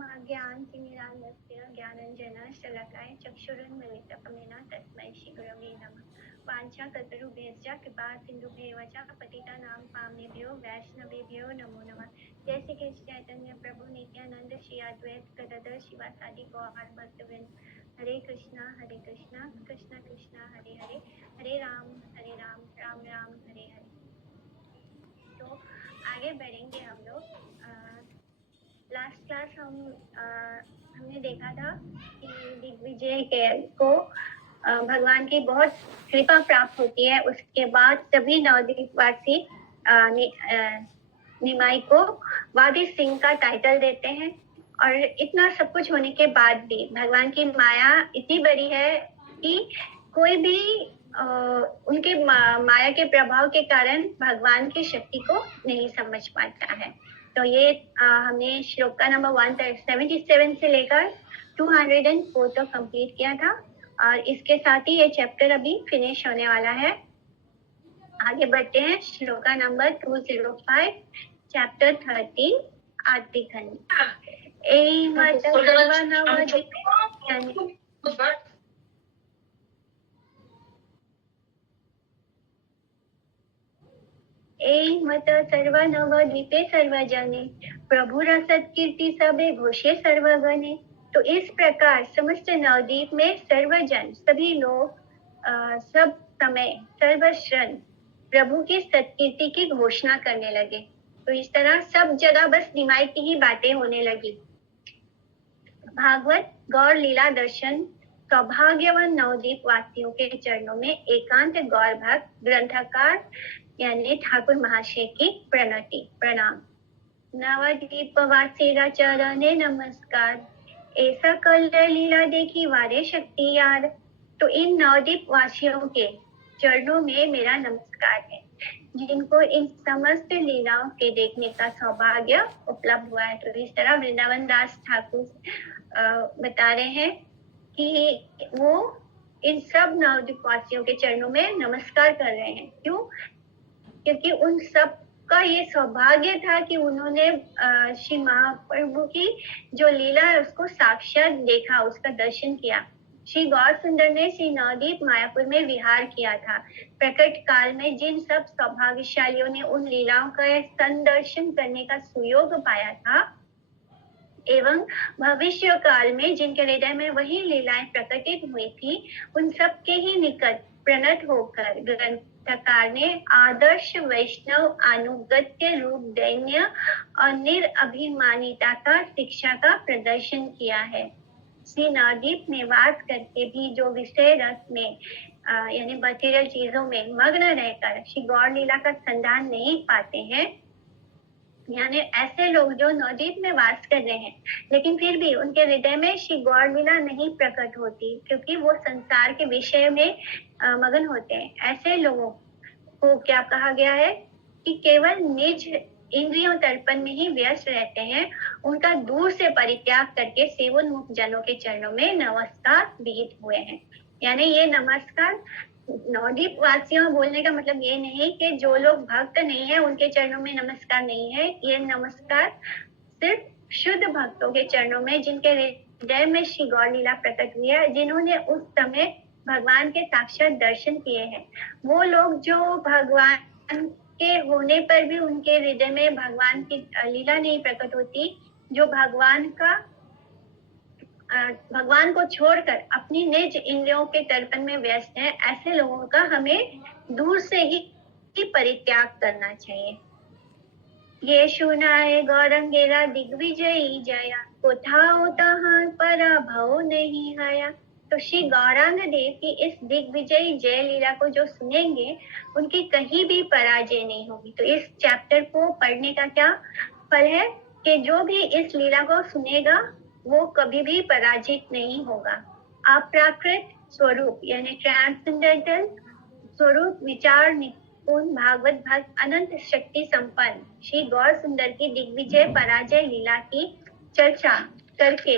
ज्ञानतिमिरान्धस्य ज्ञानाञ्जनशलाकाय चक्षुरुन्मिलितकमेन तस्मै श्रीगुरवे नमः। वाञ्छाकल्पतरुभ्यश्च कृपासिन्धुभ्येव च पतितानां पावनेभ्यो वैष्णवेभ्यो नमो नमः। जय श्री कृष्ण चैतन्य प्रभु नित्यानंद श्री अद्वैत गदाधर शिवासादि गौर भक्तवृंद। हरे कृष्णा कृष्णा कृष्णा हरे हरे, हरे राम राम राम हरे हरे। तो आगे बढ़ेंगे हम लोग। लास्ट क्लास हमने देखा था कि दिग्विजय को भगवान की बहुत कृपा प्राप्त होती है। उसके बाद सभी नवद्वीपवासी निमाई को वादी सिंह का टाइटल देते हैं। और इतना सब कुछ होने के बाद भी भगवान की माया इतनी बड़ी है कि कोई भी उनके माया के प्रभाव के कारण भगवान की शक्ति को नहीं समझ पाता है। तो ये हमने श्लोक का नंबर 177 से लेकर 204 तक कंप्लीट किया था और इसके साथ ही ये चैप्टर अभी फिनिश होने वाला है। आगे बढ़ते हैं श्लोक का नंबर 205 चैप्टर 13 आदि खंड। मत सर्व नवद्वीपे सर्वजने प्रभु रसत कीर्ति सबे घोषे सर्वगणे। तो इस प्रकार समस्त नवद्वीप में सर्वजन सभी लोग सब समय सर्वश्रण प्रभु की सत्कीर्ति की घोषणा करने लगे। तो इस तरह सब जगह बस निमाई की ही बातें होने लगी। भागवत गौर लीला दर्शन सौभाग्यवान नवद्वीप वासियों के चरणों में एकांत गौर भक्त ग्रंथकार यानी ठाकुर महाशय की प्रणति प्रणाम। नवद्वीप वासी चरणे नमस्कार, ऐसा कल लीला देखी वारे शक्ति यार। तो इन नवद्वीप वासियों के चरणों में मेरा नमस्कार है, जिनको इन समस्त लीलाओं के देखने का सौभाग्य उपलब्ध हुआ है। तो इस तरह वृंदावन दास ठाकुर बता रहे हैं कि वो इन सब नवद्वीप वासियों के चरणों में नमस्कार कर रहे हैं। क्यों? क्योंकि उन सब का ये सौभाग्य था कि उन्होंने श्री महाप्रभु की जो लीला है उसको साक्षात देखा, उसका दर्शन किया। श्री गौर सुंदर ने श्री नवद्वीप मायापुर में विहार किया था। प्रकट काल में जिन सब सौभाग्यशालियों ने उन लीलाओं का संदर्शन करने का सुयोग पाया था एवं भविष्य काल में जिनके हृदय में वही लीलाएं प्रकटित हुई थी, उन सब के ही निकट प्रणत होकर ग्रंथकार ने आदर्श वैष्णव अनुगत्य रूप दैन्य और निरअभिमानिता का शिक्षा का प्रदर्शन किया है। श्री नवद्वीप में वास करके भी जो विषय रस में यानी मटेरियल चीजों में मग्न रहकर श्री गौर लीला का संधान नहीं पाते हैं, यानी ऐसे लोग जो नवद्वीप में वास कर रहे हैं लेकिन फिर भी उनके हृदय में श्री गौर लीला नहीं प्रकट होती क्योंकि वो संसार के विषय में मगन होते हैं। ऐसे लोगों को क्या कहा गया है कि केवल निज इंद्रियों तर्पण में ही व्यस्त रहते हैं। उनका दूर से परित्याग करके सेवोन्मुख जनों के चरणों में नमस्कार विहित हुए हैं। यानी ये नमस्कार नवद्वीप वासियों बोलने का मतलब ये नहीं कि जो लोग भक्त नहीं है उनके चरणों में नमस्कार नहीं है। ये नमस्कार सिर्फ शुद्ध भक्तों के चरणों में जिनके हृदय में श्री गौर लीला प्रकट हुई है, जिन्होंने उस समय भगवान के साक्षात दर्शन किए हैं। वो लोग जो भगवान के होने पर भी उनके हृदय में भगवान की लीला नहीं प्रकट होती, जो भगवान को छोड़कर अपनी निज इंद्रियों के तर्पण में व्यस्त हैं, ऐसे लोगों का हमें दूर से ही परित्याग करना चाहिए। ये सुनाए गौरंगेरा दिग्विजयी जया, कोठाओ तहां पराभव नहीं आया। तो श्री गौरांग देव की इस दिग्विजयी जय लीला को जो सुनेंगे उनकी कहीं भी पराजय नहीं होगी। तो इस चैप्टर को पढ़ने का क्या फल है कि जो भी इस लीला को सुनेगा वो कभी भी पराजित नहीं होगा। अप्राकृत स्वरूप यानी ट्रांसेंडेंटल स्वरूप विचार निपुण भागवत भक्त अनंत शक्ति संपन्न श्री गौर सुंदर की दिग्विजय पराजय लीला की चर्चा करके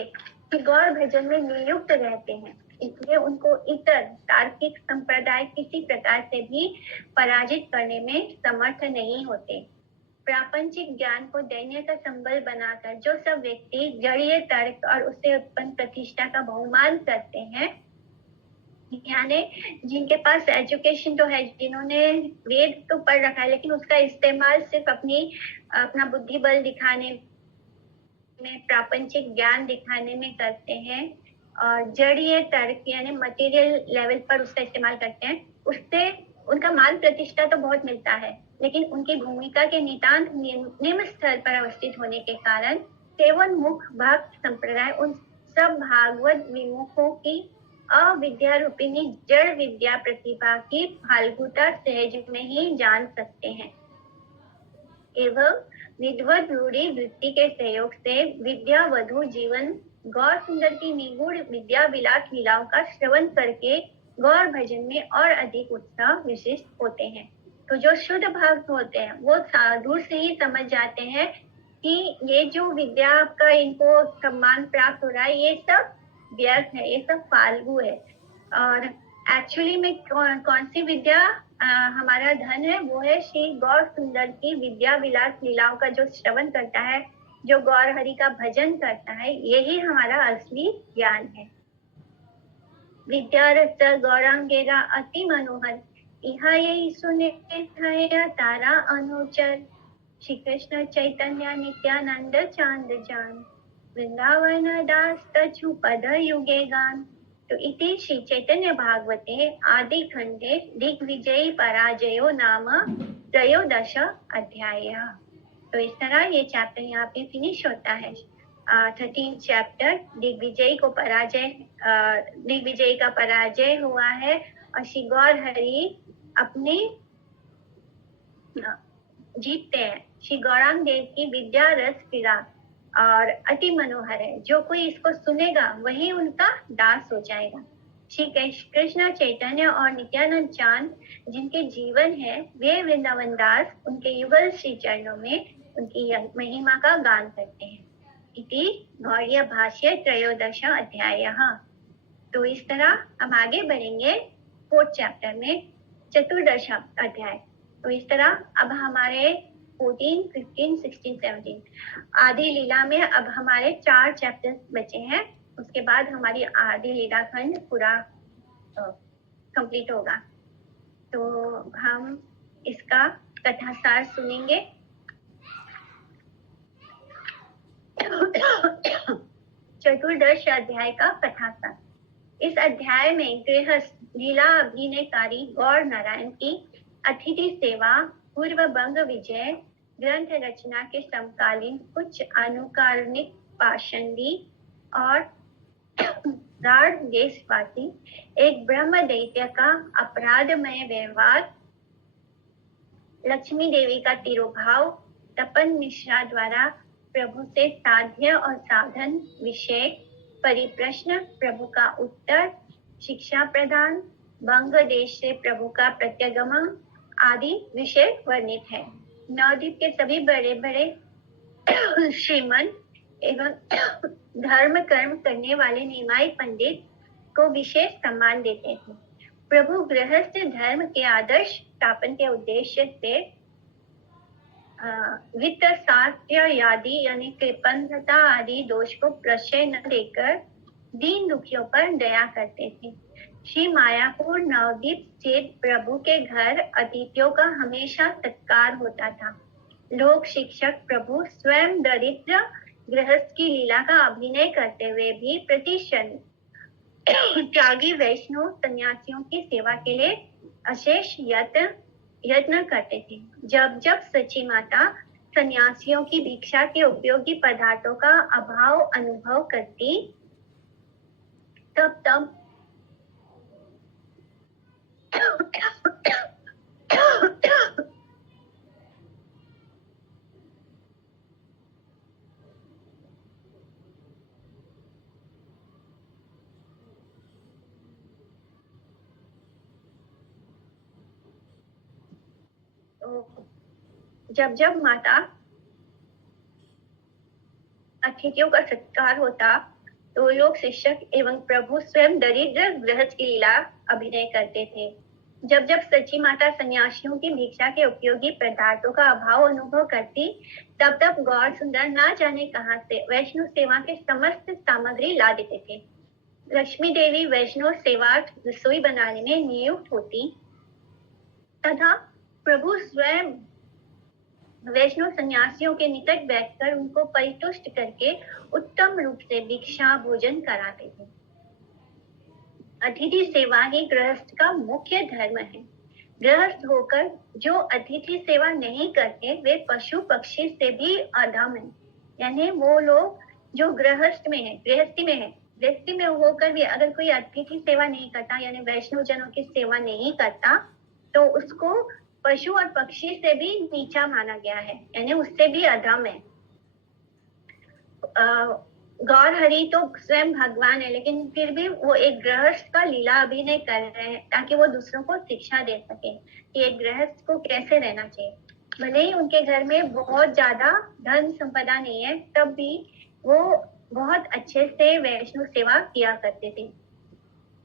गौर भजन में नियुक्त रहते हैं। इसलिए उनको इतर तार्किक संप्रदाय किसी प्रकार से भी पराजित करने में समर्थ नहीं होते। प्रापंचिक ज्ञान को दैन्य का संबल बनाकर जो सब व्यक्ति जड़ीय तर्क और उससे उत्पन्न प्रतिष्ठा का बहुमान करते हैं, यानी जिनके पास एजुकेशन तो है, जिन्होंने वेद तो पढ़ रखा है, लेकिन उसका इस्तेमाल सिर्फ अपना बुद्धि बल दिखाने में, प्रापंचिक ज्ञान दिखाने में करते हैं, और जड़ीय तर्क यानी मटेरियल लेवल पर उसका इस्तेमाल करते हैं, उससे उनका मान प्रतिष्ठा तो बहुत मिलता है, लेकिन उनकी भूमिका के नितांत निम्न स्तर पर अवस्थित होने के कारण सेवोन्मुख भक्त संप्रदाय उन सब भागवत विमुखों की अविद्या रूपिणी जड़ विद्या प्रतिभा की फाल्गुता सहज में ही जान सकते हैं एवं विद्वत रूढ़ी वृत्ति के सहयोग से विद्या वधु जीवन गौर सुंदर की निगूढ़ विद्या विलास लीलाओं का श्रवण करके गौर भजन में और अधिक उत्साह विशिष्ट होते हैं। तो जो शुद्ध भक्त होते हैं वो दूर से ही समझ जाते हैं कि ये जो विद्या का इनको सम्मान प्राप्त हो रहा है ये सब व्यर्थ है, ये सब फालतू है, और एक्चुअली में कौन सी विद्या हमारा धन है, वो है श्री गौर सुंदर की विद्या विलास लीलाओं का जो श्रवण करता है, जो गौर हरि का भजन करता है, यही हमारा असली ज्ञान है। विद्या रस गौरांगेरा अति मनोहर, इहा यही सुने तारा अनुचर, श्री कृष्ण चैतन्य नित्यानंद चांद जान, वृंदावन दास तछु पद युगे गान। तो इति श्री चैतन्य भागवते आदि खंडे दिग्विजयी पराजयो नाम त्रयोदश अध्याय। तो इस तरह ये चैप्टर यहाँ पे फिनिश होता है। 13 चैप्टर दिग्विजयी का पराजय हुआ है, और श्री गौर हरि अपने जीतते हैं। श्री गौरांग देव की विद्या रस क्रीड़ा और अति मनोहर है, जो कोई इसको सुनेगा वही उनका दास हो जाएगा। श्री कृष्ण चैतन्य और नित्यानंद चांद जिनके जीवन है, वे वृंदावन दास उनके युगल श्री चरणों में उनकी महिमा का गान करते हैं। इति गौड़ीय भाष्य त्रयोदश अध्याय। तो इस तरह हम आगे बढ़ेंगे 4th चैप्टर में, चतुर्दश अध्याय। तो इस तरह अब हमारे 14, 15, 16, 17 आदि लीला में अब हमारे 4 चैप्टर्स बचे हैं। उसके बाद हमारी आदि लीला खंड पूरा कंप्लीट होगा। तो हम इसका कथासार सुनेंगे। चतुर्दश अध्याय का कथासार। इस अध्याय में गृहस्थ लीला अभिनयकारी गौर नारायण की अतिथि सेवा, पूर्व बंग विजय, ग्रंथ रचना के समकालीन कुछ अनुकारणिक पाषंडी और राड देशवासी एक ब्रह्म दैत्य का अपराधमय व्यवहार, लक्ष्मी देवी का तिरोभाव, तपन मिश्रा द्वारा प्रभु से साध्य और साधन विषय परिप्रश्न, प्रभु का उत्तर, शिक्षा प्रदान, बंग देश से प्रभु का प्रत्यागमन आदि विषय वर्णित है। नवद्वीप के सभी बड़े बड़े श्रीमन एवं धर्म कर्म करने वाले निमाई पंडित को विशेष सम्मान देते थे। प्रभु गृहस्थ धर्म के आदर्श स्थापन के उद्देश्य से वित्त सात्य आदि यानी कृपणता आदि दोष को प्रशय न देकर दीन दुखियों पर दया करते थे। श्री मायापुर नवद्वीप स्थित प्रभु के घर अतिथियों का हमेशा सत्कार होता था। लोक शिक्षक प्रभु स्वयं दरिद्र गृहस्थ की लीला का अभिनय करते हुए भी प्रतिक्षण त्यागी वैष्णव सन्यासियों की सेवा के लिए अशेष यत्न करते थे। जब जब सची माता सन्यासियों की भिक्षा के उपयोगी पदार्थों का अभाव अनुभव करती, तब जब माता अतिथियों का सत्कार होता तो लोग शिक्षक एवं प्रभु स्वयं दरिद्र गृहस्थ की लीला अभिनय करते थे। जब जब सची माता सन्यासियों की भिक्षा के उपयोगी पदार्थों का अभाव अनुभव करती, तब तब गौर सुंदर ना जाने कहां से वैष्णव सेवा के समस्त सामग्री ला देते थे। लक्ष्मी देवी वैष्णव सेवा रसोई बनाने में नियुक्त होती तथा प्रभु स्वयं वैष्णव सन्यासियों के निकट बैठकर उनको परितुष्ट करके उत्तम रूप से भिक्षा भोजन कराते थे। अतिथि सेवा ही गृहस्थ का मुख्य धर्म है। गृहस्थ होकर जो अतिथि सेवा नहीं करते वे पशु पक्षी से भी अधम है। यानी वो लोग जो गृहस्थ में है, गृहस्थी में होकर भी अगर कोई अतिथि सेवा नहीं करता, यानी वैष्णव जनों की सेवा नहीं करता, तो उसको पशु और पक्षी से भी नीचा माना गया है, यानी उससे भी अधम है। गौर हरि तो स्वयं भगवान है, लेकिन फिर भी वो एक गृहस्थ का लीला अभिनय कर रहे हैं ताकि वो दूसरों को शिक्षा दे सके कि एक गृहस्थ को कैसे रहना चाहिए। भले ही उनके घर में बहुत ज्यादा धन संपदा नहीं है, तब भी वो बहुत अच्छे से वैष्णव सेवा किया करते थे।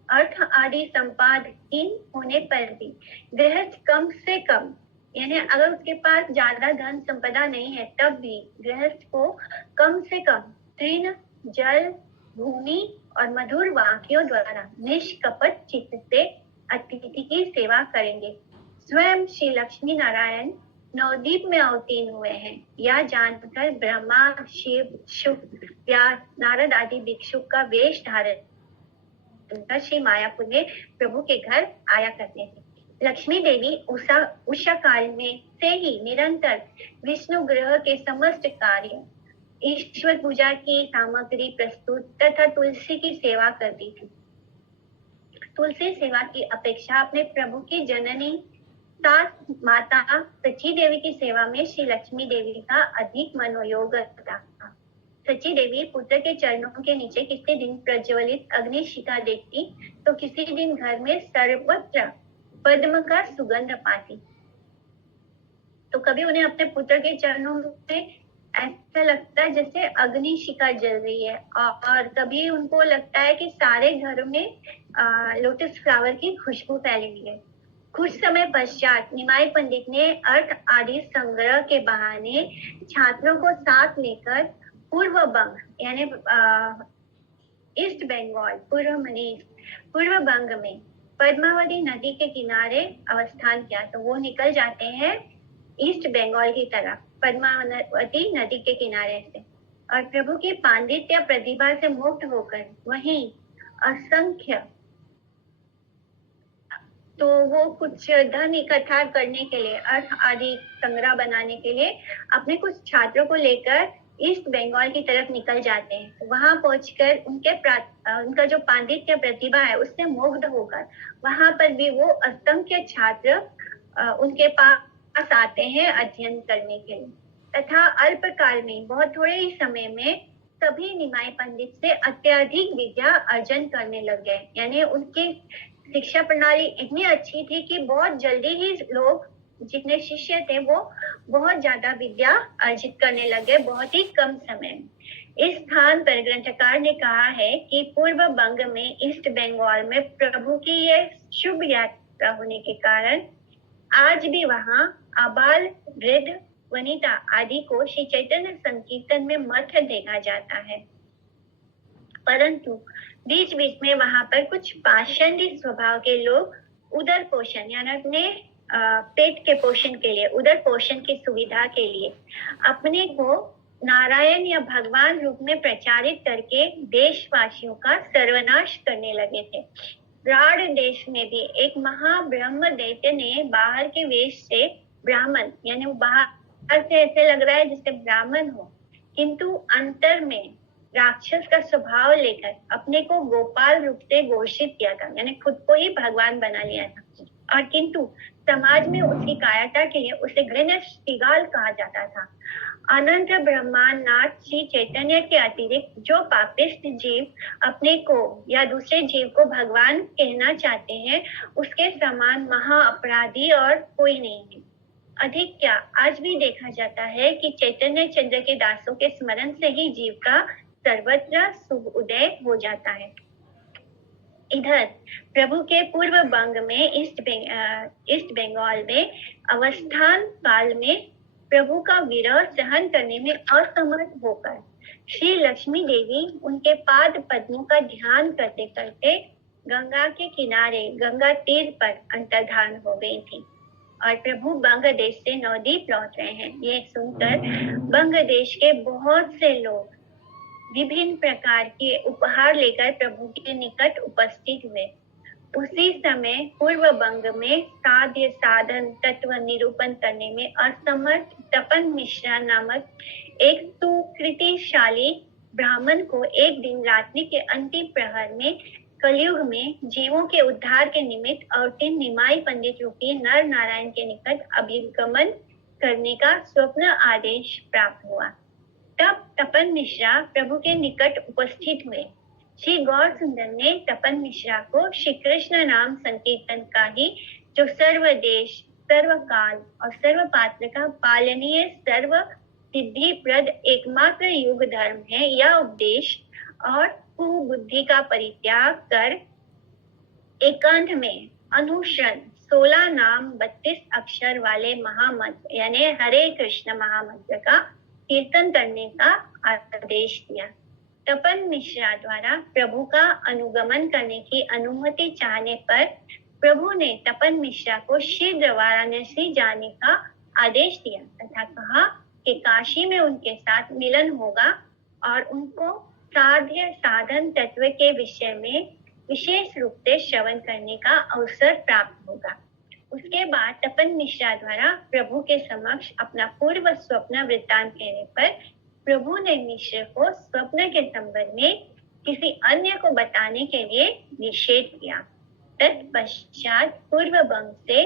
अर्थ आदि संपादहीन होने पर भी गृहस्थ कम से कम, यानी अगर उसके पास ज्यादा धन संपदा नहीं है तब भी गृहस्थ को कम से कम तृण, जल, भूमि और मधुर वाक्यों द्वारा निष्कपट चित्त से अतिथि की सेवा करेंगे। स्वयं श्री लक्ष्मी नारायण नवदीप में अवतीर्ण हुए हैं, यह जानकर ब्रह्मा, शिव, शुक, व्यास, नारद आदि भिक्षु का वेश धारण श्री मायापुर में प्रभु के घर आया करते थे। लक्ष्मी देवी उषा काल में से ही निरंतर विष्णु ग्रह के समस्त कार्य, ईश्वर पूजा की सामग्री प्रस्तुत तथा तुलसी की सेवा करती थी। तुलसी सेवा की अपेक्षा अपने प्रभु की जननी सास माता सची देवी की सेवा में श्री लक्ष्मी देवी का अधिक मनोयोग था। सची देवी पुत्र के चरणों के नीचे किसी दिन प्रज्वलित अग्निशिखा देखती तो किसी दिन घर में सर्वत्र पद्म का सुगंध पाती। तो कभी उन्हें अपने पुत्र के चरणों में ऐसा लगता है जैसे अग्निशिखा जल रही है, और कभी उनको लगता है कि सारे घर में लोटस फ्लावर की खुशबू फैली हुई है। कुछ समय पश्चात निमाई पंडित ने अर्थ आदि संग्रह के बहाने छात्रों को साथ लेकर पूर्व बंग, यानी ईस्ट बंगाल, पूर्व बंग में पद्मावती नदी के किनारे अवस्थान किया। तो वो निकल जाते हैं ईस्ट बंगाल की तरफ, पद्मावती नदी के किनारे से, और प्रभु की पांडित्य प्रतिभा से मुक्त होकर वहीं असंख्य, तो वो कुछ धन इकट्ठा करने के लिए, अर्थ आदि संग्रह बनाने के लिए अपने कुछ छात्रों को लेकर ईस्ट बंगाल की तरफ निकल जाते हैं। वहां पहुंचकर उनका जो पांडित्य प्रतिभा है उससे मुग्ध होकर वहां पर भी वो असंख्य छात्र उनके पास आते हैं अध्ययन करने के लिए, तथा अल्पकाल में, बहुत थोड़े ही समय में सभी निमाई पंडित से अत्यधिक विद्या अर्जन करने लग गए। यानी उनकी शिक्षा प्रणाली इतनी अच्छी थी कि बहुत जल्दी ही लोग, जितने शिष्य थे, वो बहुत ज्यादा विद्या अर्जित करने लगे बहुत ही कम समय में। इस स्थान पर ग्रंथकार ने कहा है कि पूर्व बंग में, ईस्ट बंगाल में प्रभु की यह शुभ यात्रा होने के कारण आज भी वहां आबाल, वृद्ध, वनिता आदि को श्री चैतन्य संकीर्तन में मठ देखा जाता है। परंतु बीच बीच में वहां पर कुछ पाषंडी स्वभाव के लोग उदर पोषण, यानी अपने पेट के पोषण के लिए, उदर पोषण की सुविधा के लिए अपने को नारायण या भगवान रूप में प्रचारित करके देशवासियों का सर्वनाश करने लगे थे। राढ़ देश में भी एक महाब्रह्म दैत्य ने बाहर के वेश से ब्राह्मण, यानी वो बाहर से ऐसे लग रहा है जैसे ब्राह्मण हो, किंतु अंतर में राक्षस का स्वभाव लेकर अपने को गोपाल रूप से घोषित किया था, यानी खुद को ही भगवान बना लिया था। और किंतु समाज में उसकी कायरता के लिए उसे घृण्य श्रीगाल कहा जाता था। अनंत ब्रह्मांडनाथ श्री चैतन्य के अतिरिक्त जो पापिष्ट जीव अपने को या दूसरे जीव को भगवान कहना चाहते हैं, उसके समान महा अपराधी और कोई नहीं है। अधिक क्या, आज भी देखा जाता है कि चैतन्य चंद्र के दासों के स्मरण से ही जीव का सर्वत्र शुभ उदय हो जाता है। इधर प्रभु के पूर्व बंग में ईस्ट बंगाल में अवस्थान काल में प्रभु का विरह सहन करने में असमर्थ होकर श्री लक्ष्मी देवी उनके पाद पद्मों का ध्यान करते करते गंगा के किनारे गंगा तीर पर अंतर्धान हो गई थी और प्रभु बंग देश से नवद्वीप लौट रहे हैं। ये सुनकर बंग देश के बहुत से लोग विभिन्न प्रकार के उपहार लेकर प्रभु के निकट उपस्थित हुए। उसी समय पूर्व बंग में साध्य साधन तत्व निरूपण करने में असमर्थ तपन मिश्रा नामक एक सुकृतिशाली ब्राह्मण को एक दिन रात्रि के अंतिम प्रहर में कलयुग में जीवों के उद्धार के निमित्त अवतीर्ण निमाई पंडित रूपी नर नारायण के निकट अभिगमन करने का स्वप्न आदेश प्राप्त हुआ। तब तपन मिश्रा प्रभु के निकट उपस्थित हुए। श्री गौर सुंदर ने तपन मिश्रा को श्री कृष्ण नाम संकीर्तन का ही जो सर्वदेश सर्वकाल और सर्व पात्र का पालनीय सर्व सिद्धि प्रद एकमात्र युग धर्म है यह उपदेश और कुबुद्धि का परित्याग कर एकांत में अनुश्रन 16 नाम 32 अक्षर वाले महामंत्र यानी हरे कृष्ण महामंत्र का कीर्तन करने का आदेश दिया। तपन मिश्रा द्वारा प्रभु का अनुगमन करने की अनुमति चाहने पर प्रभु ने तपन मिश्रा को शीघ्र वाराणसी जाने का आदेश दिया तथा कहा कि काशी में उनके साथ मिलन होगा और उनको साध्य साधन तत्व के विषय में विशेष रूप से श्रवण करने का अवसर प्राप्त होगा। उसके बाद तपन मिश्रा द्वारा प्रभु के समक्ष अपना पूर्व स्वप्न वृत्तांत कहने पर प्रभु ने मिश्र को स्वप्न के संबंध में किसी अन्य को बताने के लिए निषेध किया। तत्पश्चात पूर्व बंग से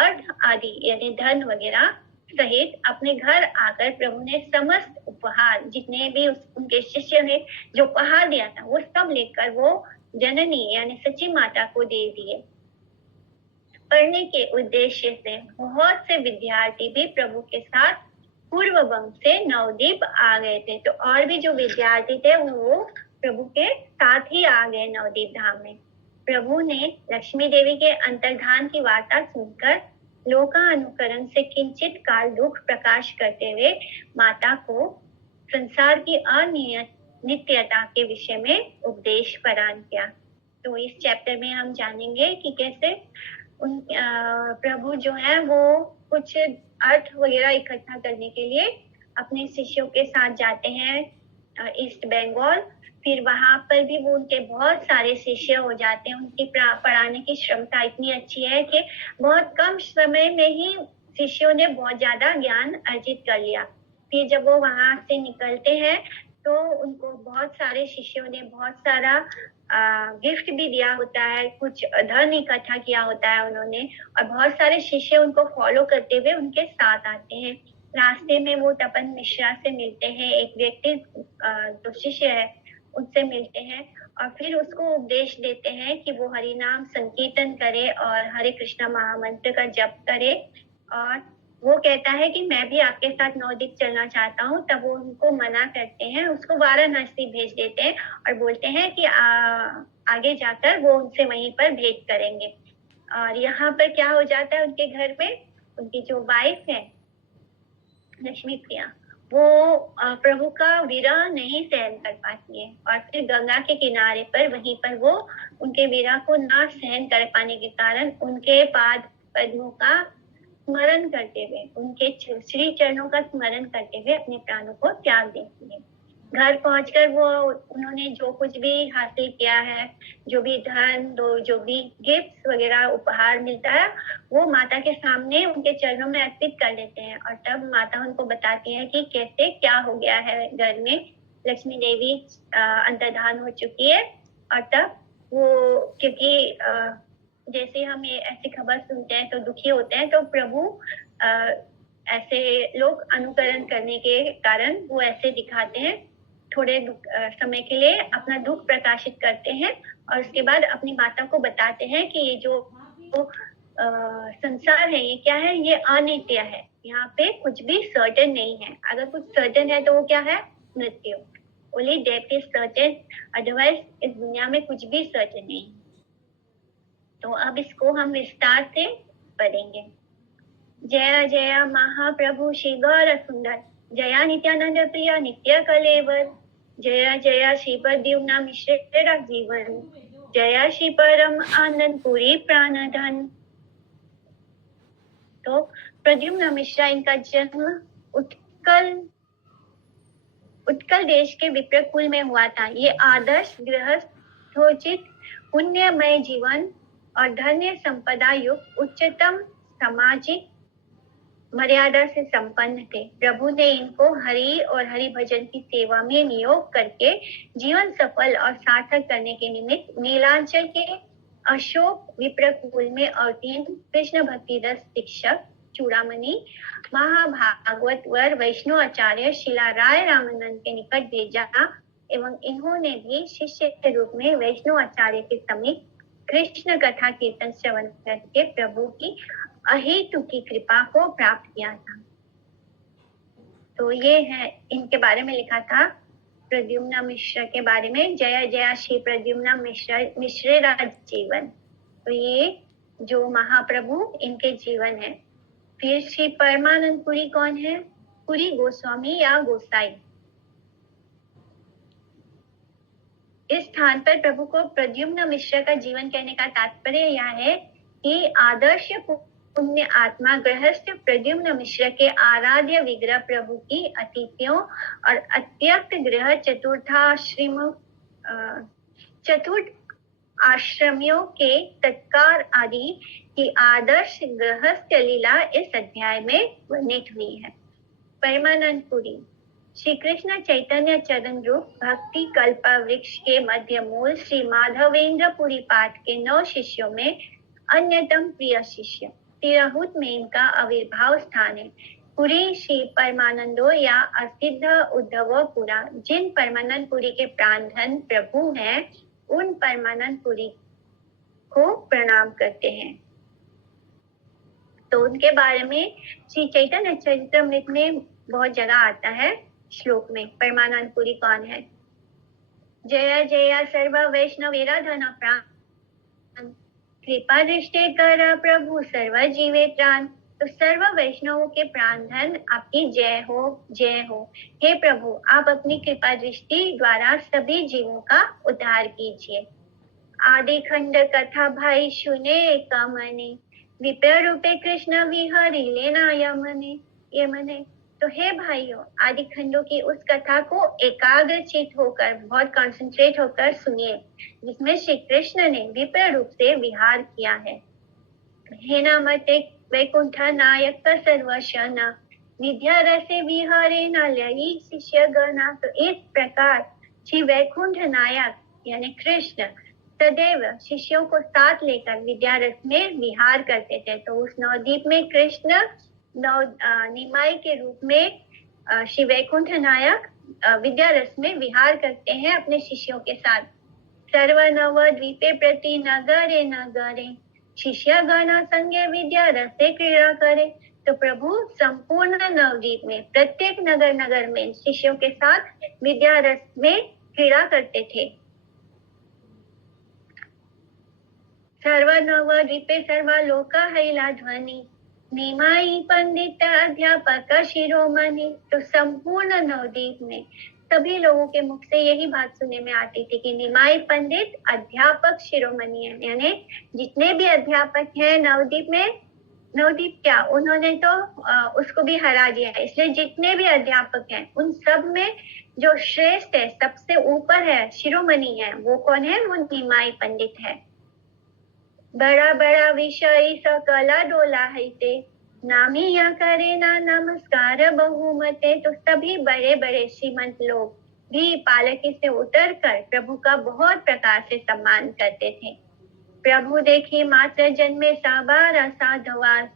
अर्थ आदि यानी धन वगैरह सहित अपने घर आकर प्रभु ने समस्त उपहार जितने भी उनके शिष्य ने जो उपहार दिया था वो सब लेकर वो जननी यानी सच्ची माता को दे दिए। पढ़ने के उद्देश्य से बहुत से विद्यार्थी भी प्रभु के साथ पूर्व बंग से नवद्वीप आ गए थे। तो और भी जो विद्यार्थी थे वो प्रभु के साथ ही आ गए नवद्वीप धाम में। प्रभु ने लक्ष्मी देवी के अंतर्धान की वार्ता सुनकर लोकानुकरण से किंचित काल दुख प्रकाश करते हुए माता को संसार की अनित्यता के विषय में उपदेश प्रदान किया। तो इस चैप्टर में हम जानेंगे कि कैसे प्रभु जो है वो कुछ अर्थ वगैरह इकट्ठा करने के लिए अपने शिष्यों के साथ जाते हैं ईस्ट बंगाल। फिर वहां पर भी वो उनके बहुत सारे शिष्य हो जाते हैं। उनकी पढ़ाने की क्षमता इतनी अच्छी है कि बहुत कम समय में ही शिष्यों ने बहुत ज्यादा ज्ञान अर्जित कर लिया। फिर जब वो वहां से निकलते हैं तो उनको बहुत सारे शिष्यों ने बहुत सारा गिफ्ट भी दिया होता है, कुछ धन इकट्ठा किया होता है उन्होंने, और बहुत सारे शिष्य उनको फॉलो करते हुए उनके साथ आते हैं। रास्ते में वो तपन मिश्रा से मिलते हैं, एक व्यक्ति जो शिष्य है उनसे मिलते हैं और फिर उसको उपदेश देते हैं कि वो हरि नाम संकीर्तन करे और हरे कृष्णा महामंत्र का जप करे। और वो कहता है कि मैं भी आपके साथ नवद्वीप चलना चाहता हूँ। तब वो उनको मना करते हैं, उसको वाराणसी भेज देते हैं और बोलते हैं कि आगे जाकर वो उनसे वहीं पर भेंट करेंगे। और यहाँ पर क्या हो जाता है, उनके घर में उनकी जो वाइफ है लक्ष्मी प्रिया, वो प्रभु का विरह नहीं सहन कर पाती है और फिर गंगा के किनारे पर वहीं पर वो उनके विरह को ना सहन कर पाने के कारण उनके पाद पद्मों का स्मरण करते हुए, उनके श्री चरणों का स्मरण करते हुए अपने प्राणों को त्याग देती है। घर पहुंचकर वो उन्होंने जो कुछ भी हासिल किया है, जो भी धन जो भी गिफ्ट वगैरह उपहार मिलता है, वो माता के सामने उनके चरणों में अर्पित कर देते हैं। और तब माता उनको बताती है कि कैसे क्या हो गया है, घर में लक्ष्मी देवी अंतर्धान हो चुकी है। और तब वो क्योंकि जैसे हम ये ऐसी खबर सुनते हैं तो दुखी होते हैं, तो प्रभु ऐसे लोग अनुकरण करने के कारण वो ऐसे दिखाते हैं, थोड़े समय के लिए अपना दुख प्रकाशित करते हैं और उसके बाद अपनी माता को बताते हैं कि ये जो संसार है ये क्या है, ये अनित्य है, यहाँ पे कुछ भी सर्टेन नहीं है। अगर कुछ सर्टेन है तो वो क्या है, मृत्यु। Only death is certain, otherwise इस दुनिया में कुछ भी सर्टेन नहीं। तो अब इसको हम विस्तार से पढ़ेंगे। जय जय महाप्रभु श्री गौर सुंदर, जया नित्यानंद प्रिय नित्य कलेवर, जय जय श्री प्रद्युम्न मिश्र जीवन, जय श्री परम आनंद पुरी प्राणधन। तो प्रद्युम्न मिश्रा, इनका जन्म उत्कल देश के विप्र कुल में हुआ था। ये आदर्श गृहस्थोचित पुण्यमय जीवन और धन्य संपदा युक्त उच्चतम सामाजिक मर्यादा से संपन्न थे। प्रभु ने इनको हरि और हरि भजन की सेवा में नियोग करके जीवन सफल और सार्थक करने के निमित्त नीलांचल के अशोक विप्र कुल में अवतीर्ण कृष्ण भक्ति रस शिक्षक चूड़ामणि महाभागवत वर वैष्णव आचार्य शिला राय रामानंद के निकट भेजा एवं इन्होंने भी शिष्य के रूप में वैष्णव आचार्य के समीप कृष्ण कथा कीर्तन श्रवण करके प्रभु की अहेतुकी कृपा को प्राप्त किया था। तो ये है, इनके बारे में लिखा था प्रद्युम्न मिश्र के बारे में। जय जय श्री प्रद्युम्न मिश्र जीवन। तो ये जो महाप्रभु इनके जीवन है। फिर श्री परमानंद पुरी कौन है? पुरी गोस्वामी या गोसाई। इस स्थान पर प्रभु को प्रद्युम्न मिश्र का जीवन कहने का तात्पर्य यह है कि आदर्श पुण्य आत्मा गृहस्थ प्रद्युम्न मिश्र के आराध्य विग्रह प्रभु की अतिथियों और अत्यक्त गृह चतुर्थ आश्रमियों के तत्कार आदि की आदर्श गृहस्थ लीला इस अध्याय में वर्णित हुई है। परमानंद पुरी श्री कृष्ण चैतन्य चरण रूप भक्ति कल्पा वृक्ष के मध्य मूल श्री माधवेंद्र पुरी पाठ के 9 शिष्यों में अन्यतम प्रिय शिष्य। तिरहुत में इनका आविर्भाव स्थान है। पुरी श्री परमानंदो या असिद्ध उद्धव पुरा, जिन परमानंद पुरी के प्राणधन प्रभु हैं, उन परमानंद पुरी को प्रणाम करते हैं। तो उनके बारे में श्री चैतन्य चरितामृत में बहुत जगह आता है श्लोक में। परमानंद पुरी कौन है? जय जय सर्व वैष्णवेरा धन प्राण, कृपा दृष्टि कर प्रभु सर्व जीवे त्राण। तो सर्व वैष्णवों के प्राण धन आपकी जय हो, जय हो। हे प्रभु, आप अपनी कृपा दृष्टि द्वारा सभी जीवों का उद्धार कीजिए। आदि खंड कथा भाई सुने कामने, विप्र रूपे कृष्ण विहरि लेना यमने। तो हे भाइयों, आदि खंडों की उस कथा को एकाग्रचित होकर, बहुत कंसंट्रेट होकर सुनिए, जिसमें श्री कृष्ण ने विप्र रूप से विहार किया है। हे नामते वैकुंठ नायक सर्वशन, विद्या रसे विहारे न लई शिष्य गणा। तो इस प्रकार श्री वैकुंठ नायक यानी कृष्ण सदैव शिष्यों को साथ लेकर विद्या रस में विहार करते थे। तो उस नवद्वीप में कृष्ण निमाई के रूप में श्री वैकुंठ नायक विद्या रस में विहार करते हैं अपने शिष्यों के साथ। सर्व नव द्वीपे प्रति नगरे नगरे, शिष्य गण संगे विद्या रसे क्रीड़ा करे। तो प्रभु संपूर्ण नवद्वीप में प्रत्येक नगर नगर में शिष्यों के साथ विद्या रस में क्रीड़ा करते थे। सर्व नव द्वीपे सर्वालोक हैला ध्वनि, निमाई पंडित अध्यापक शिरोमणि। तो संपूर्ण नवद्वीप में सभी लोगों के मुख से यही बात सुनने में आती थी कि निमाई पंडित अध्यापक शिरोमणि है, यानी जितने भी अध्यापक हैं नवद्वीप में, नवद्वीप क्या, उन्होंने तो उसको भी हरा दिया है। इसलिए जितने भी अध्यापक हैं उन सब में जो श्रेष्ठ है, सबसे ऊपर है, शिरोमणि है, वो कौन है? वो निमाई पंडित है। बड़ा बड़ा विषय सकला डोला है ते, नामिया करे ना नमस्कार बहुमते। तो सभी बड़े बड़े श्रीमंत लोग भी पालकी से उतरकर प्रभु का बहुत प्रकार से सम्मान करते थे। प्रभु देखी मात्र जन्मे साबारा साधवास,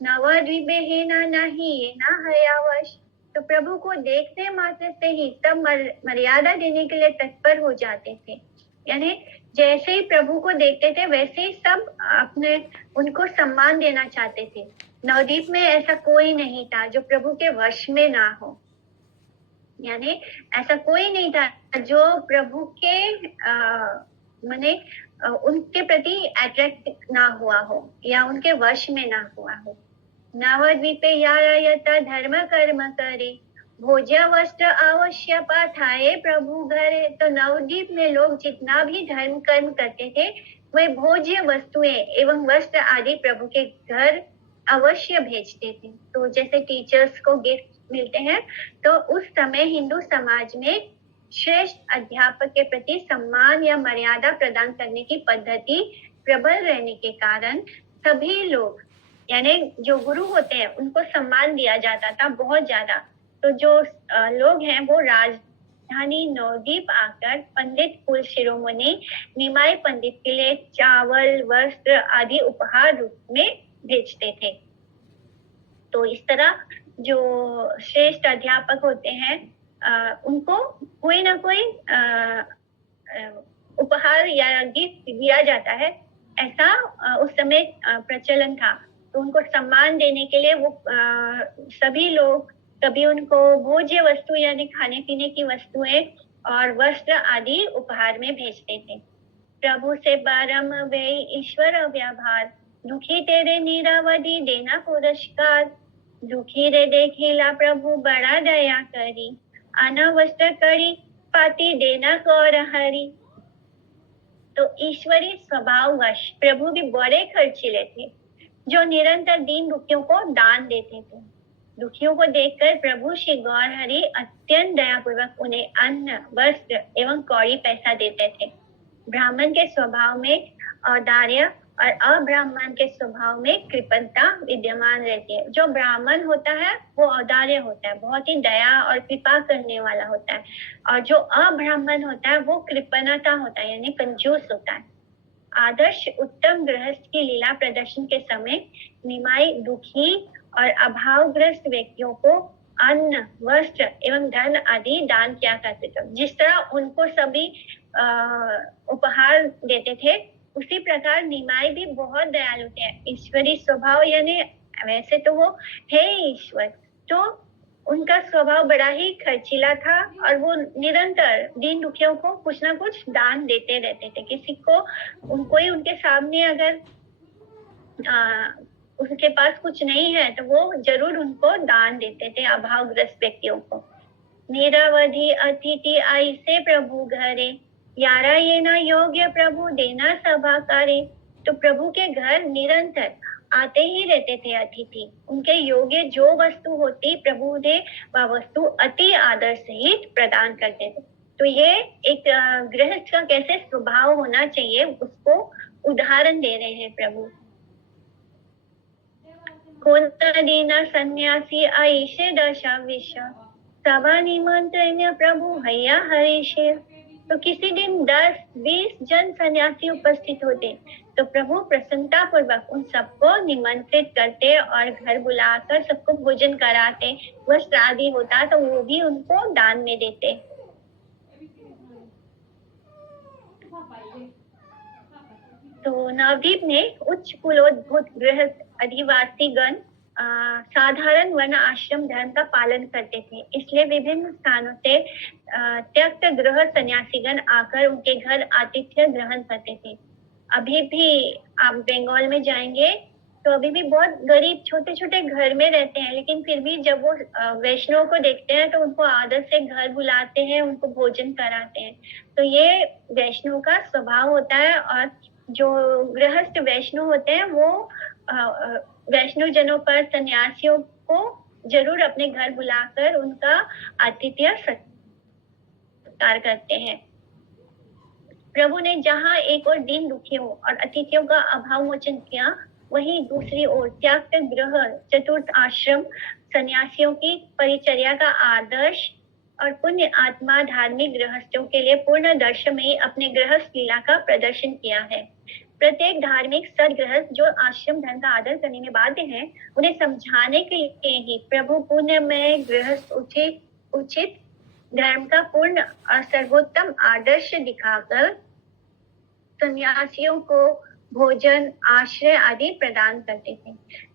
नवद्वीपे हे ना नहीं ना हयावश। तो प्रभु को देखने मात्र से ही सब मर्यादा देने के लिए तत्पर हो जाते थे। यानी जैसे ही प्रभु को देखते थे वैसे ही सब अपने उनको सम्मान देना चाहते थे। नवद्वीप में ऐसा कोई नहीं था जो प्रभु के वश में ना हो, यानी ऐसा कोई नहीं था जो प्रभु के उनके प्रति अट्रैक्ट ना हुआ हो या उनके वश में ना हुआ हो। नवद्वीपे यारायता धर्म कर्म करे, भोज्य वस्त्र अवश्य पाठाए प्रभु घरे। तो नवद्वीप में लोग जितना भी धर्म कर्म करते थे वे भोज्य वस्तुएं एवं वस्त्र आदि प्रभु के घर अवश्य भेजते थे। तो जैसे टीचर्स को गिफ्ट मिलते हैं, तो उस समय हिंदू समाज में श्रेष्ठ अध्यापक के प्रति सम्मान या मर्यादा प्रदान करने की पद्धति प्रबल रहने के कारण सभी लोग यानी जो गुरु होते हैं उनको सम्मान दिया जाता था बहुत ज्यादा। तो जो लोग हैं वो राजधानी नवद्वीप आकर पंडित कुल शिरोमणि निमाई पंडित के लिए चावल वस्त्र आदि उपहार रूप में भेजते थे। तो इस तरह जो श्रेष्ठ अध्यापक होते हैं उनको कोई ना कोई उपहार या गिफ्ट दिया जाता है, ऐसा उस समय प्रचलन था। तो उनको सम्मान देने के लिए वो सभी लोग कभी उनको भोज्य वस्तु यानी खाने पीने की वस्तुएं और वस्त्र आदि उपहार में भेजते थे। प्रभु से बारम वे ईश्वर व्याभार, दुखी तेरे नीरावधि देना पुरस्कार। दुखी रे देखिला प्रभु बड़ा दया करी, आना वस्त्र करी पाती देना कौर हरी। तो ईश्वरी स्वभाववश प्रभु भी बड़े खर्चीले थे, जो निरंतर दीन दुखियों को दान देते थे। दुखियों को देखकर प्रभु श्री गौर हरि अत्यंत दयापूर्वक उन्हें अन्न वस्त्र एवं कौड़ी पैसा देते थे। ब्राह्मण के स्वभाव में औदार्य और अब्राह्मण के स्वभाव में कृपणता विद्यमान रहती है। जो ब्राह्मण होता है वो औदार्य होता है, बहुत ही दया और कृपा करने वाला होता है, और जो अब्राह्मण होता है वो कृपणता होता है यानी कंजूस होता है। आदर्श उत्तम गृहस्थ की लीला प्रदर्शन के समय निमाई दुखी और अभावग्रस्त व्यक्तियों को अन्न वस्त्र एवं धन आदि दान किया करते थे। जिस तरह उनको सभी उपहार देते थे, उसी प्रकार निमाई भी बहुत दयालु थे। ईश्वरी स्वभाव यानी वैसे तो वो है ईश्वर, तो उनका स्वभाव बड़ा ही खर्चीला था और वो निरंतर दीन दुखियों को कुछ ना कुछ दान देते रहते थे। किसी को कोई उनके सामने अगर उसके पास कुछ नहीं है तो वो जरूर उनको दान देते थे अभावग्रस्त व्यक्तियों को। निरवधि अतिथि आई से प्रभु घरे, यारा ये ना योग्य प्रभु देना सभा करे। तो प्रभु के घर निरंतर आते ही रहते थे अतिथि। उनके योग्य जो वस्तु होती प्रभु ने वह वस्तु अति आदर सहित प्रदान करते थे। तो ये एक गृहस्थ का कैसे स्वभाव होना चाहिए उसको उदाहरण दे रहे हैं प्रभु। कोन सन्यासी आईशे दशा विश, सभा निमंत्रण प्रभु हैया हरीश। तो किसी दिन 10-20 जन सन्यासी उपस्थित होते तो प्रभु प्रसन्नता पूर्वक उन सबको निमंत्रित करते और घर बुलाकर सबको भोजन कराते, वस्त्र आदि होता तो वो भी उनको दान में देते। तो नवद्वीप में उच्च कुलोद्भूत गृहस्थ अधिवासी गण साधारण वर्ण आश्रम धर्म का पालन करते थे, इसलिए विभिन्न स्थानों से त्यक्त गृह सन्यासीगण आकर उनके घर आतिथ्य ग्रहण करते थे। अभी भी आप बंगाल में जाएंगे तो अभी भी बहुत गरीब छोटे छोटे घर में रहते हैं, लेकिन फिर भी जब वो वैष्णव को देखते हैं तो उनको आदर से घर बुलाते हैं, उनको भोजन कराते हैं। तो ये वैष्णव का स्वभाव होता है। और जो गृहस्थ वैष्णव होते हैं वो वैष्णव जनों पर सन्यासियों को जरूर अपने घर बुलाकर उनका आतिथ्य सत्कार करते हैं। प्रभु ने जहाँ एक और दीन दुखियों और अतिथियों का अभाव मोचन किया, वहीं दूसरी ओर त्यक्त गृह चतुर्थ आश्रम सन्यासियों की परिचर्या का आदर्श और पुण्य आत्मा धार्मिक गृहस्थों के लिए पूर्ण दर्शन में अपने गृहस्थ लीला का प्रदर्शन किया है। प्रत्येक धार्मिक सदगृहस्थ जो आश्रम धर्म का आदर करने में बाध्य हैं, उन्हें समझाने के लिए ही प्रभु पुण्य में गृहस्थ उचित धर्म का पूर्ण और सर्वोत्तम आदर्श दिखाकर सन्यासियों को भोजन आश्रय आदि प्रदान करते थे।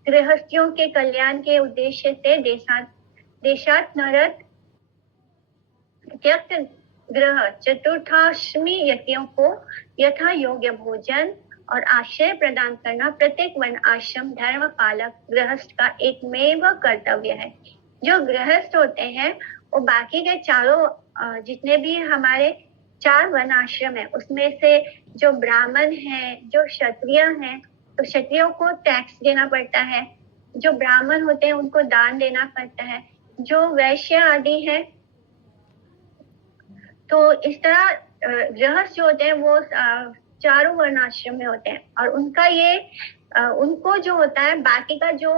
गृहस्थियों के कल्याण के उद्देश्य से देशात्मरत त्यक्त ग्रह चतुर्थाश्मी यज्ञों को यथा योग्य भोजन और आश्रय प्रदान करना प्रत्येक वन आश्रम धर्म पालक गृहस्थ का एकमेव कर्तव्य है। जो गृहस्थ होते हैं वो बाकी के चारों जितने भी हमारे 4 वन आश्रम है उसमें से जो ब्राह्मण है, जो क्षत्रिय हैं, तो क्षत्रियों को टैक्स देना पड़ता है, जो ब्राह्मण होते हैं उनको दान देना पड़ता है, जो वैश्य आदि है। तो इस तरह गृहस्थ जो होते हैं वो चारों वर्ण आश्रम में होते हैं और उनका ये उनको जो होता है बाकी का जो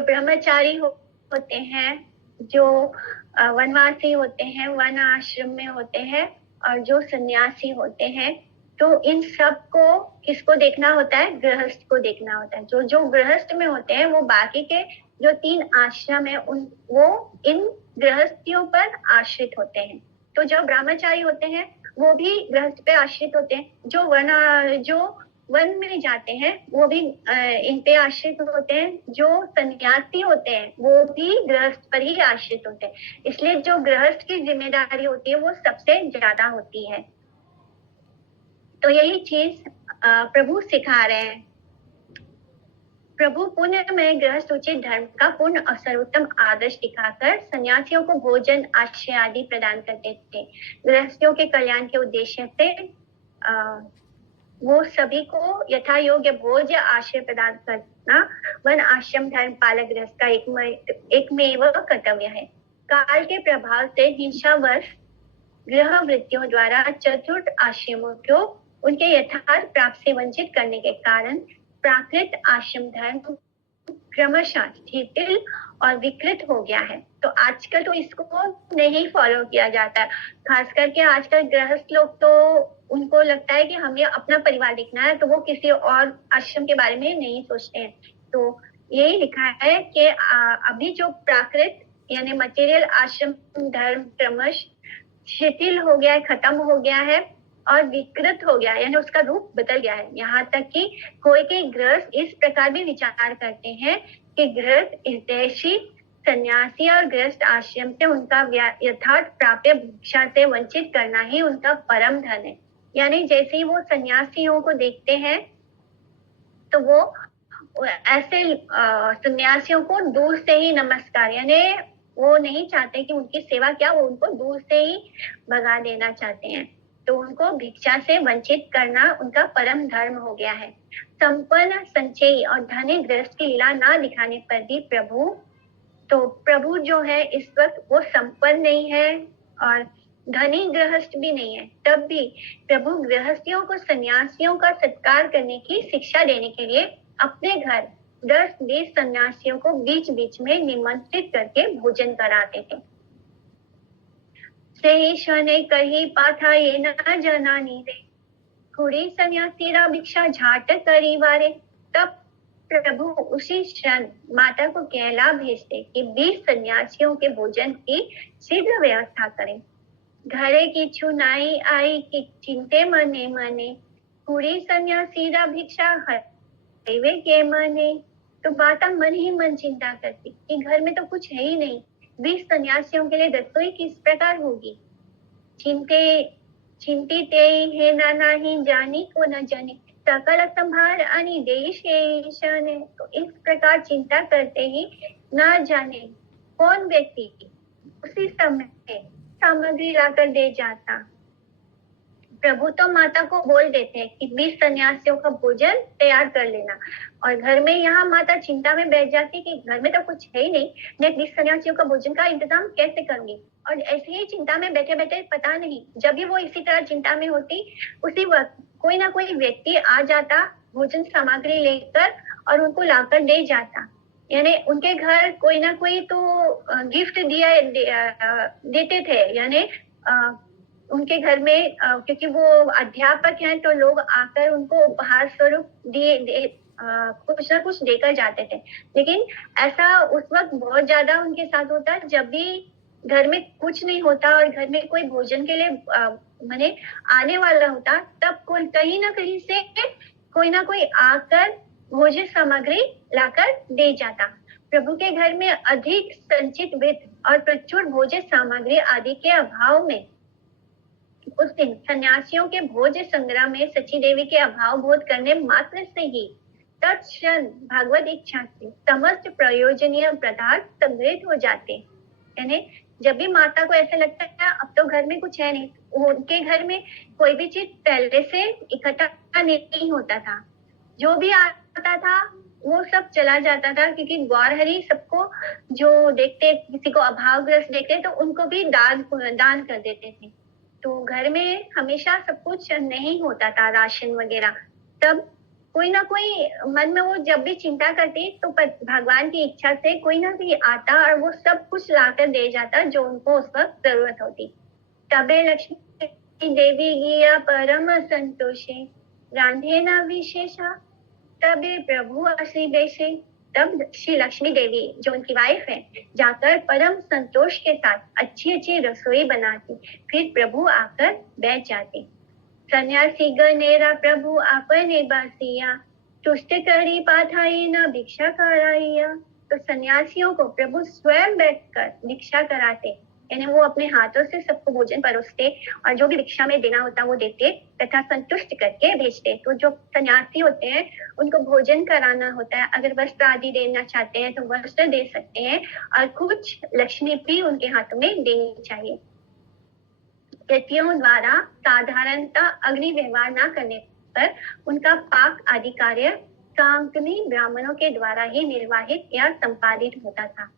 ब्रह्मचारी होते हैं, जो वनवासी होते हैं, वन आश्रम में होते हैं और जो सन्यासी होते हैं, तो इन सब को किसको देखना होता है? गृहस्थ को देखना होता है। जो गृहस्थ में होते हैं वो बाकी के जो 3 आश्रम है वो इन गृहस्थियों पर आश्रित होते हैं। तो जो ब्रह्मचारी होते हैं वो भी गृहस्थ पे आश्रित होते हैं, जो वन में जाते हैं वो भी इन पे आश्रित होते हैं, जो सन्यासी होते हैं वो भी गृहस्थ पर ही आश्रित होते हैं। इसलिए जो गृहस्थ की जिम्मेदारी होती है वो सबसे ज्यादा होती है। तो यही चीज प्रभु सिखा रहे हैं। प्रभु पुण्य में गृहस्थ उचित धर्म का पूर्ण और सर्वोत्तम आदर्श दिखाकर सन्यासियों को भोजन आश्रय आदि प्रदान करते थे। गृहस्थियों के कल्याण के उद्देश्य से वो सभी को यथा योग्य भोज्य आश्रय प्रदान करना वन आश्रम धर्म पालक गृहस्थ का एकमेव कर्तव्य है। काल के प्रभाव से हिंसावश गृह वृत्तियों द्वारा चतुर्थ आश्रमों को उनके यथार्थ प्राप्त से वंचित करने के कारण प्राकृत आश्रम धर्म क्रमशः शिथिल और विकृत हो गया है। तो आजकल तो इसको नहीं फॉलो किया जाता, खास करके आजकल गृहस्थ लोग तो उनको लगता है कि हमें अपना परिवार देखना है, तो वो किसी और आश्रम के बारे में नहीं सोचते हैं। तो यही लिखा है कि अभी जो प्राकृत यानी मटेरियल आश्रम धर्म क्रमश शिथिल हो गया है, खत्म हो गया है और विकृत हो गया है, यानी उसका रूप बदल गया है। यहाँ तक कि कोई के गृहस्थ इस प्रकार भी विचार करते हैं कि गृहस्थ हितैषी सन्यासी और गृहस्थ आश्रम से उनका यथार्थ प्राप्य भिक्षा से वंचित करना ही उनका परम धन है। यानी जैसे ही वो सन्यासियों को देखते हैं तो वो ऐसे सन्यासियों को दूर से ही नमस्कार, यानी वो नहीं चाहते कि उनकी सेवा क्या, वो उनको दूर से ही भगा देना चाहते हैं। तो उनको भिक्षा से वंचित करना उनका परम धर्म हो गया है। संपन्न संचयी और धनी गृहस्थ की लीला ना दिखाने पर भी प्रभु जो है इस वक्त वो संपन्न नहीं है और धनी गृहस्थ भी नहीं है, तब भी प्रभु गृहस्थियों को सन्यासियों का सत्कार करने की शिक्षा देने के लिए अपने घर 10-20 सन्यासियों को बीच बीच में निमंत्रित करके भोजन कराते थे। शने कही पाथा ये न जनानी रे, खुड़ी सन्यासीरा भिक्षा झाट करी वारे। तब प्रभु उसी क्षण माता को कहला भेजते कि 20 सन्यासियों के भोजन की शीघ्र व्यवस्था करें। घरे की छुनाई आई कि चिंते मने मने, खुड़ी सन्यासीरा भिक्षा हवे के मने। तो माता मन ही मन चिंता करती कि घर में तो कुछ है ही नहीं, 20 सन्यासियों के लिए रसोई किस प्रकार होगी। चिंतित हे नाना ही जानी को न जाने, सकल संभार अनि देश ने। तो इस प्रकार चिंता करते ही न जाने कौन व्यक्ति उसी समय सामग्री लाकर दे जाता। प्रभु तो माता को बोल देते कि 20 सन्यासियों का भोजन तैयार कर लेना, और घर में यहाँ माता चिंता में बैठ जाती कि घर में तो कुछ है ही नहीं, मैं 20 सन्यासियों का भोजन का इंतजाम कैसे करूंगी। और ऐसे ही चिंता में बैठे बैठे पता नहीं जब भी वो इसी तरह चिंता में होती, उसी वक्त कोई ना कोई व्यक्ति आ जाता भोजन सामग्री लेकर और उनको लाकर दे जाता। यानी उनके घर कोई ना कोई तो गिफ्ट देते थे, यानी उनके घर में क्योंकि वो अध्यापक हैं तो लोग आकर उनको उपहार स्वरूप कुछ ना कुछ देकर जाते थे। लेकिन ऐसा उस वक्त बहुत ज्यादा उनके साथ होता जब भी घर में कुछ नहीं होता और घर में कोई भोजन के लिए माने आने वाला होता, तब कोई कहीं ना कहीं से कोई ना कोई आकर भोजन सामग्री लाकर दे जाता। प्रभु के घर में अधिक संचित वित्त और प्रचुर भोज्य सामग्री आदि के अभाव में उस दिन सन्यासियों के भोज्य संग्रह में सची देवी के अभाव बोध करने मात्र से ही तत्क्षण भगवत इच्छा से समस्त प्रयोजनीय पदार्थ संग्रहित हो जाते। यानी जब भी माता को ऐसा लगता है अब तो घर में कुछ है नहीं, उनके घर में कोई भी चीज पहले से इकट्ठा नहीं होता था, जो भी आता था वो सब चला जाता था, क्योंकि गौरहरी सबको जो देखते, किसी को अभावग्रस्त देखते तो उनको भी दान कर देते थे। तो घर में हमेशा सब कुछ नहीं होता था, राशन वगैरह। तब कोई ना कोई मन में वो जब भी चिंता करती तो भगवान की इच्छा से कोई ना कोई आता और वो सब कुछ लाकर दे जाता जो उनको उस वक्त जरूरत होती। तबे लक्ष्मी देवी गिया परम संतोषे रांधे न विशेषा तबे प्रभु श्री बेसे। तब श्री लक्ष्मी देवी जो उनकी वाइफ है जाकर परम संतोष के साथ अच्छी अच्छी रसोई बनाती, फिर प्रभु आकर बैठ जाते। सन्यासी गनेरा प्रभु आपने बासिया तुष्ट करी पाठाई न भिक्षा कराइया। तो सन्यासियों को प्रभु स्वयं बैठकर भिक्षा कराते, यानी वो अपने हाथों से सबको भोजन परोसते और जो भी भिक्षा में देना होता वो देते तथा संतुष्ट करके भेजते। तो जो सन्यासी होते हैं उनको भोजन कराना होता है, अगर वस्त्र आदि देना चाहते हैं तो वस्त्र दे सकते हैं और कुछ लक्ष्मी भी उनके हाथों में देनी चाहिए। यतियों द्वारा साधारणतः अग्नि व्यवहार न करने पर उनका पाक आदि कार्य सांकनी ब्राह्मणों के द्वारा ही निर्वाहित या संपादित होता था।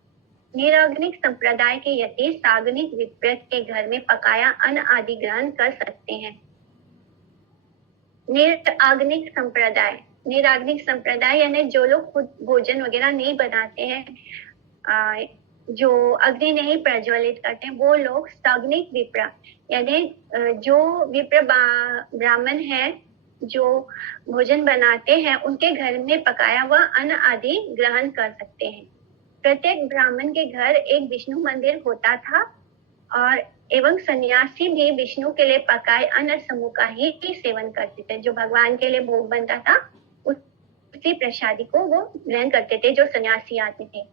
निराग्निक संप्रदाय के यति साग्निक विप्रत के घर में पकाया अन्न आदि ग्रहण कर सकते हैं। निराग्निक संप्रदाय यानी जो लोग खुद भोजन वगैरह नहीं बनाते हैं, जो अग्नि नहीं प्रज्वलित करते हैं, वो लोग साग्निक विप्र यानी जो विप्र ब्राह्मण है जो भोजन बनाते हैं उनके घर में पकाया हुआ अन्न आदि ग्रहण कर सकते हैं। प्रत्येक ब्राह्मण के घर एक विष्णु मंदिर होता था और एवं सन्यासी भी विष्णु के लिए पकाए अन्न समूह का ही सेवन करते थे। जो भगवान के लिए भोग बनता था उसी प्रसादी को वो ग्रहण करते थे जो सन्यासी आते थे।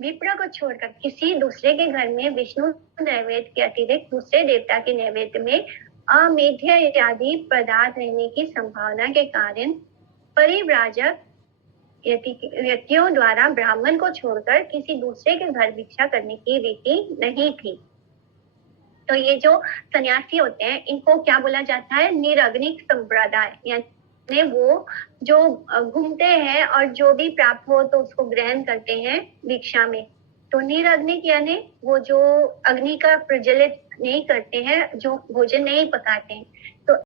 विप्र को छोड़कर किसी दूसरे के घर में विष्णु नैवेद्य के अतिरिक्त दूसरे देवता के नैवेद्य में अमेध्य आदि पदार्थ रहने की संभावना के कारण परिव्राजक यतियों द्वारा ब्राह्मण को छोड़कर किसी दूसरे के घर भिक्षा करने की रीति नहीं थी। तो ये जो सन्यासी होते हैं इनको क्या बोला जाता है? निरग्निक संप्रदाय, यानी वो जो घूमते हैं और जो भी प्राप्त हो तो उसको ग्रहण करते हैं भिक्षा में। तो निरग्निक यानी वो जो अग्नि का प्रज्वलित नहीं करते हैं, जो भोजन नहीं पकाते हैं।